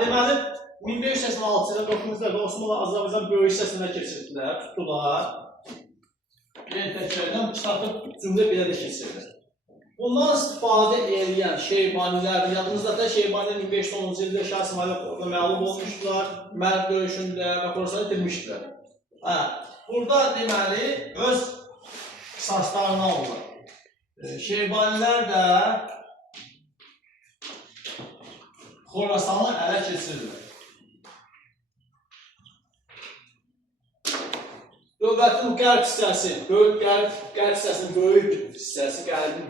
Deməli 1586-cı ildə 9-cu ildə Osmanlı Azərbaycan böyük hissəsində keçirdilər, tutdular. Yeni təkərdən çıxartıb cümlə belə də keçirilir. Bundan istifadə edən Şeybanilər, yadınızda da Şeybanilər 1510-cu ildə Şah İsmayılov məğlub olmuşdular, Mərv döyüşündə və Xorasanı itirmişdilər. Burada deməli öz qisaslarını alırlar. Şeybanilər də Xorasanı ələ keçirirlər. Dövlətin qərb hissəsi, qərb hissəsinin böyük hissəsi qərbin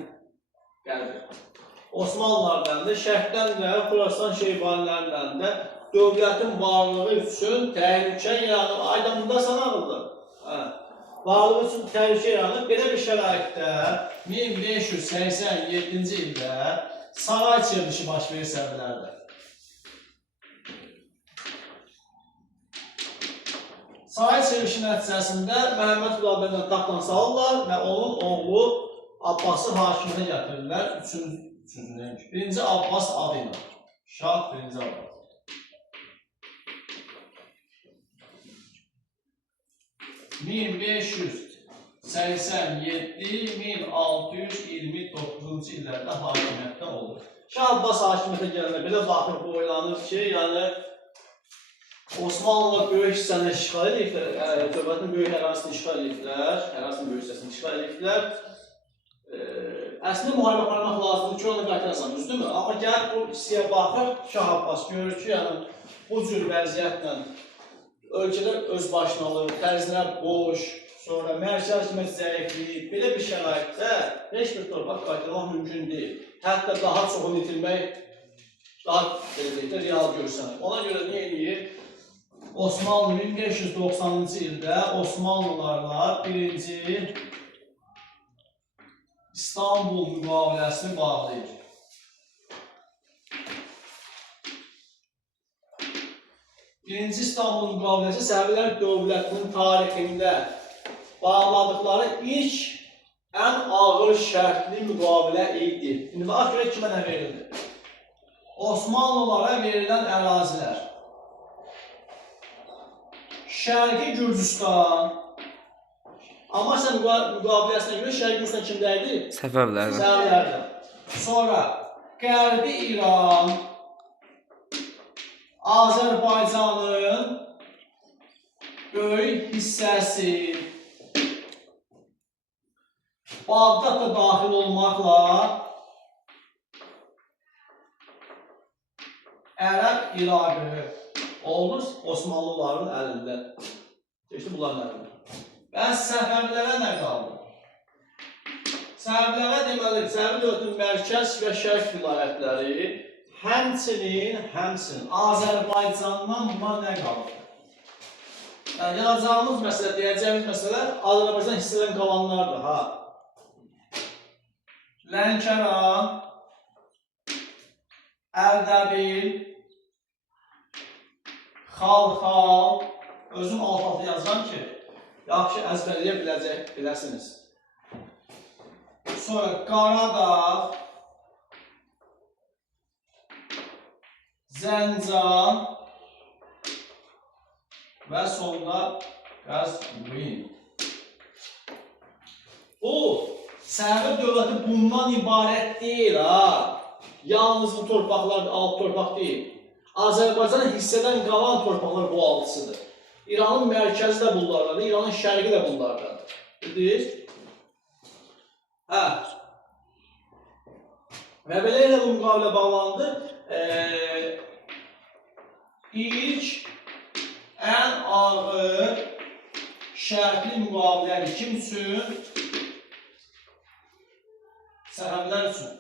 Osmanlılardan da, şərqdən də, Xorasan Şeybanilərindən də dövlətin varlığı üçün təhlükə yaranıb, aydınlıqda sanağıdır. Varlığı üçün təhlükə yaranıb, belə bir şəraitdə 1587-ci ildə saray çevrilişi baş verir Sərdərdə. Saray çevrilişi nəticəsində Məhəmməd Qulabəydən taxtdan salırlar və onun oğlu Abbası hakimiyyətə gətirirlər. Birinci Abbas adı ilə. Şah birinci Abbas. 1587-1629-cu illərdə hakimiyyətdə olur. Şah Abbas hakimiyyətə gələndə belə baxır, boylanır ki, yəni Osmanlılar böyük hissəni işğal ediblər, dövlətin böyük ərazisini işğal ediblər, ərazinin böyük hissəsini işğal ediblər. Əslində müharibə aparmaq lazımdır ki, onu qaytarasan, düzdürmü? Amma gəlib bu hissəyə baxır, Şah Abbas görür ki, yəni bu cür vəziyyətlə ölkələr öz başınalır, xəzinə boş, sonra mərkəzi hakimiyyət zəifliyib, belə bir şəraitdə heç bir torpaq qaytarmaq mümkün deyil. Hətta daha çoxunu itirmək daha real görsənir. Ona görə nə edir? Osmanlı 1590-cı ildə Osmanlılarla birinci İstanbul müqaviləsini bağlayır. Birinci İstanbul müqaviləsi Səfəvilər dövlətinin tarixində bağladıkları ilk ən ağır şərtli müqavilə idi. İndi bax görə kimə nə verildi? Osmanlılara verilən ərazilər. Şərqi Gürcüstan, amma sən müqaviləsinə görə Şərqi Gürcüstan kimdəydi? Səfəvlərdə. Sonra Qərbi İran, Azərbaycanın böyük hissəsi, Bağdad da daxil olmaqla Ərəb İraqı oldu Osmanlıların əlində. Keçdi bunların əlində. Və Səfəvlərə nə qaldı? Səfəvlərə deməli, Səfəvi dövlətinin mərkəz və şərq vilayətləri həmçinin Azərbaycandan buna nə qaldı? Yəni, yazacağımız məsələ, deyəcəyimiz məsələ Azərbaycan hissədən qalanlardır, ha. Lənkəran, Ərdəbil, Xalxal, özüm alt-altı yazacağım ki, yaxşı əzbərləyə biləsiniz. Sonra Qaradağ, Zəncan və sonda Qəzvin. Bu, Səfəvi dövləti bundan ibarət deyil, ha. Yalnız bu torpaqlar, alt torpaq deyil. Azərbaycan hissədən qalan torpaqlar bu altısıdır. İranın mərkəzi də bunlardadır, İranın şərqi də bunlardadır. Bildiniz? Və belə elə bu müqavilə bağlandı. İlk ən ağır şərqli müqavilədir kim üçün? Səfəvilər üçün.